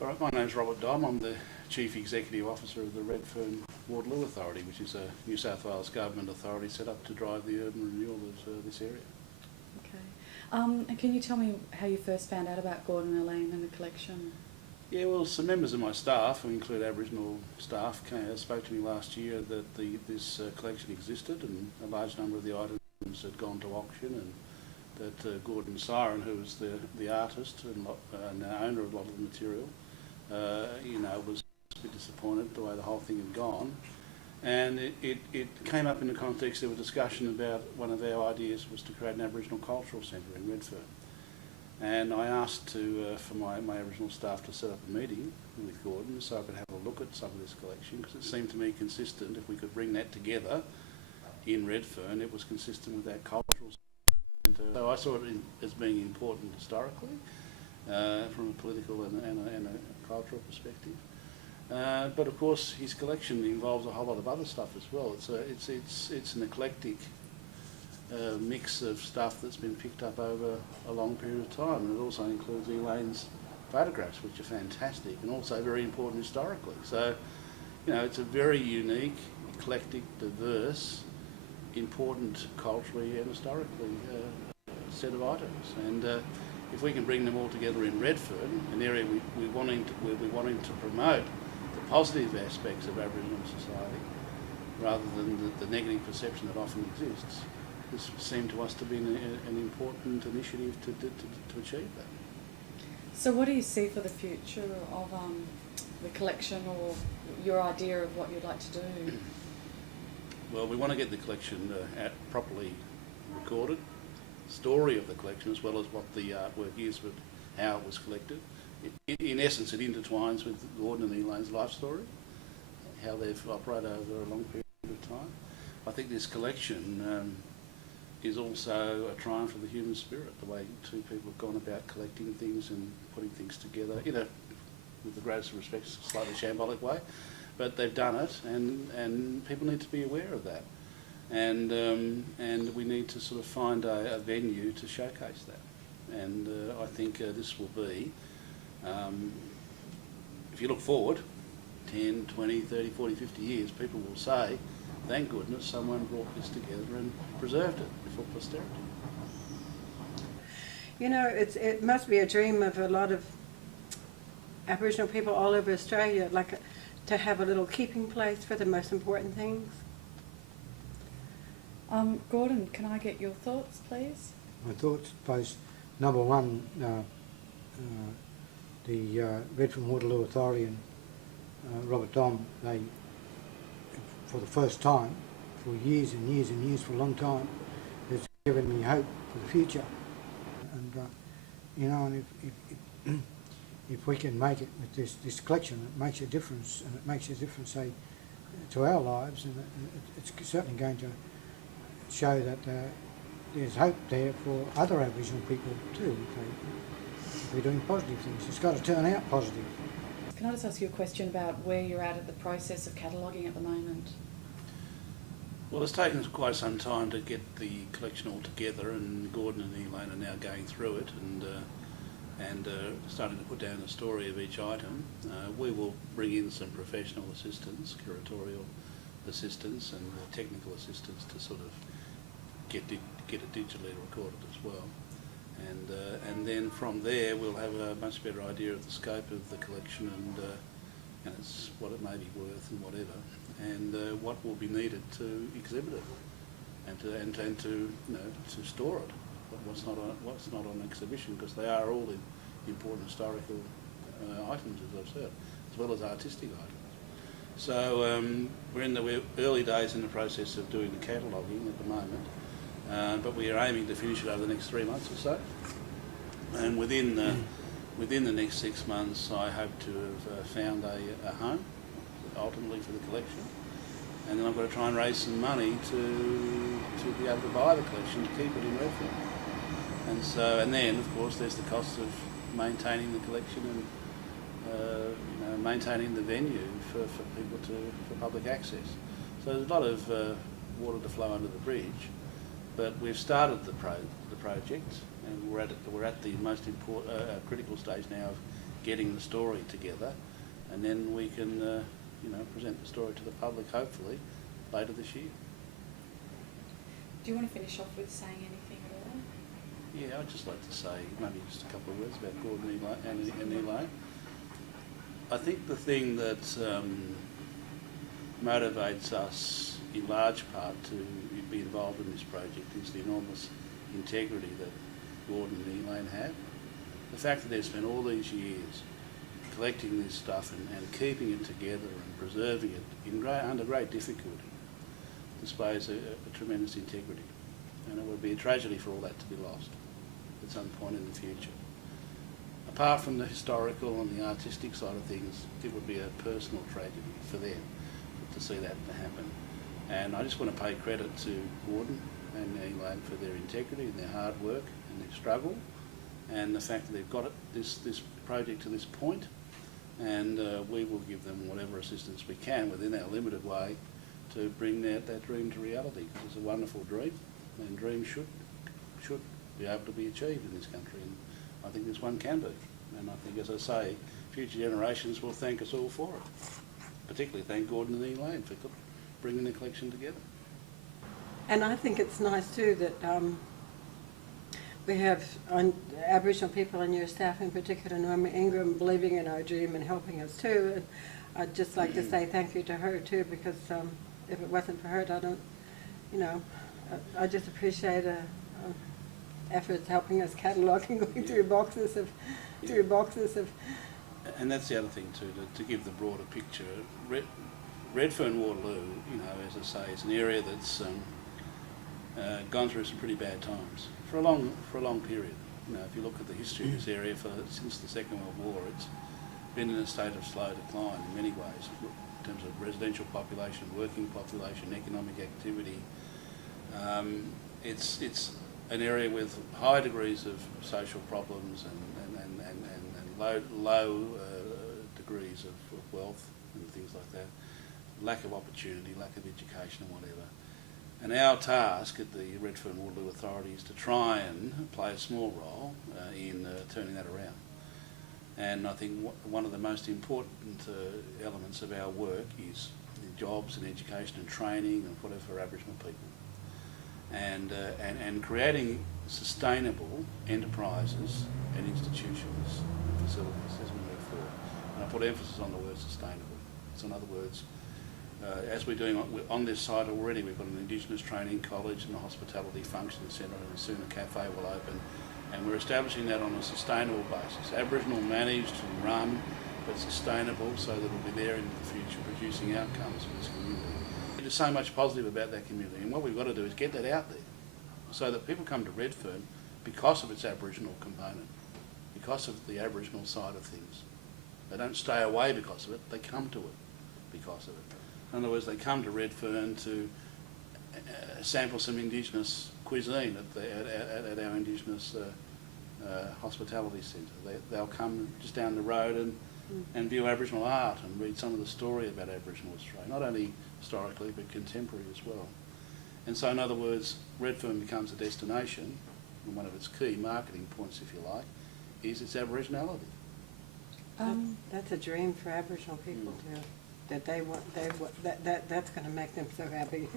All right, my name's Robert Domm. I'm the Chief Executive Officer of the Redfern-Waterloo Authority, which is a New South Wales government authority set up to drive the urban renewal of this area. Okay. And can you tell me how you first found out about Gordon and Elaine and the collection? Yeah, well, some members of my staff, who include Aboriginal staff, spoke to me last year that this collection existed and a large number of the items had gone to auction, and that Gordon Siren, who was the artist and owner of a lot of the material, was a bit disappointed the way the whole thing had gone. And it came up in the context of a discussion about one of our ideas was to create an Aboriginal cultural centre in Redfern. And I asked for my Aboriginal staff to set up a meeting with Gordon so I could have a look at some of this collection, because it seemed to me consistent. If we could bring that together in Redfern, it was consistent with that cultural centre. So I saw it as being important historically, from a political and a cultural perspective. But of course, his collection involves a whole lot of other stuff as well. It's an eclectic mix of stuff that's been picked up over a long period of time, and it also includes Elaine's photographs, which are fantastic and also very important historically. So, it's a very unique, eclectic, diverse, important culturally and historically set of items. And if we can bring them all together in Redfern, an area we're wanting to promote the positive aspects of Aboriginal society rather than the negative perception that often exists, this seemed to us to be an important initiative to achieve that. So what do you see for the future of the collection, or your idea of what you'd like to do? Well, we want to get the collection properly recorded, story of the collection, as well as what the artwork is, but how it was collected. In essence, it intertwines with Gordon and Elaine's life story, how they've operated over a long period of time. I think this collection is also a triumph of the human spirit, the way two people have gone about collecting things and putting things together, with the greatest respect, a slightly shambolic way, but they've done it, and people need to be aware of that. And we need to sort of find a venue to showcase that. And I think this will be, if you look forward 10, 20, 30, 40, 50 years, people will say, thank goodness someone brought this together and preserved it for posterity. It must be a dream of a lot of Aboriginal people all over Australia, to have a little keeping place for the most important things. Gordon, can I get your thoughts, please? My thoughts, suppose, number one, the Redfern-Waterloo Authority and Robert Domm, they, for the first time, for years and years and years, for a long time, has given me hope for the future. And if we can make it with this collection, it makes a difference, and it makes a difference, say, to our lives, and it's certainly going to show that there's hope there for other Aboriginal people too, if we're doing positive things. It's got to turn out positive. Can I just ask you a question about where you're at the process of cataloguing at the moment? Well, it's taken us quite some time to get the collection all together, and Gordon and Elaine are now going through it and starting to put down the story of each item. We will bring in some professional assistance, curatorial assistance and technical assistance to sort of get it digitally recorded as well. And then from there we'll have a much better idea of the scope of the collection and it's what it may be worth and whatever, and what will be needed to exhibit it and to store it. What's not on exhibition, because they are all important historical items, as I've said, as well as artistic items. So we're in the early days in the process of doing the cataloguing at the moment, but we are aiming to finish it over the next 3 months or so. And within the next 6 months, I hope to have found a home, ultimately, for the collection. And then I've got to try and raise some money to be able to buy the collection, to keep it in Redfern. And then, of course, there's the cost of maintaining the collection and maintaining the venue for people for public access. So there's a lot of water to flow under the bridge, but we've started the project, and we're at the most important critical stage now of getting the story together, and then we can, present the story to the public, hopefully, later this year. Do you want to finish off with saying anything at all? Yeah, I'd just like to say maybe just a couple of words about Gordon and Elaine. I think the thing that motivates us in large part to be involved in this project is the enormous integrity that Gordon and Elaine have. The fact that they've spent all these years collecting this stuff and keeping it together and preserving it under great difficulty displays a tremendous integrity. And it would be a tragedy for all that to be lost at some point in the future. Apart from the historical and the artistic side of things, it would be a personal tragedy for them to see that happen. And I just want to pay credit to Gordon and Elaine for their integrity and their hard work and their struggle, and the fact that they've got this project to this point, and we will give them whatever assistance we can within our limited way to bring that dream to reality, because it's a wonderful dream, and dreams should be able to be achieved in this country, and I think this one can be. And I think, as I say, future generations will thank us all for it. Particularly thank Gordon and Elaine for bringing the collection together. And I think it's nice too that we have Aboriginal people on your staff, in particular Norma Ingram, believing in our dream and helping us too. And I'd just like to say thank you to her too, because if it wasn't for her, I just appreciate efforts helping us catalogue and going through boxes of. And that's the other thing too, to give the broader picture. Redfern-Waterloo, as I say, is an area that's gone through some pretty bad times for a long period. If you look at the history of this area since the Second World War, it's been in a state of slow decline in many ways, in terms of residential population, working population, economic activity. It's an area with high degrees of social problems and low degrees of wealth and things like that, lack of opportunity, lack of education and whatever. And our task at the Redfern-Waterloo Authority is to try and play a small role in turning that around. And I think one of the most important elements of our work is jobs and education and training and whatever for Aboriginal people. And creating sustainable enterprises and institutions and facilities as we move forward. And I put emphasis on the word sustainable. So in other words, as we're doing on this site already, we've got an Indigenous training college and a hospitality function centre, and soon a cafe will open. And we're establishing that on a sustainable basis. Aboriginal managed and run, but sustainable, so that it'll be there in the future, producing outcomes for this community. There's so much positive about that community, and what we've got to do is get that out there so that people come to Redfern because of its Aboriginal component, because of the Aboriginal side of things. They don't stay away because of it, they come to it because of it. In other words, they come to Redfern to sample some Indigenous cuisine at our Indigenous hospitality centre. They'll come just down the road and view Aboriginal art and read some of the story about Aboriginal Australia, not only historically but contemporary as well. And so, in other words, Redfern becomes a destination, and one of its key marketing points, if you like, is its Aboriginality. That's a dream for Aboriginal people too. That that's going to make them so happy.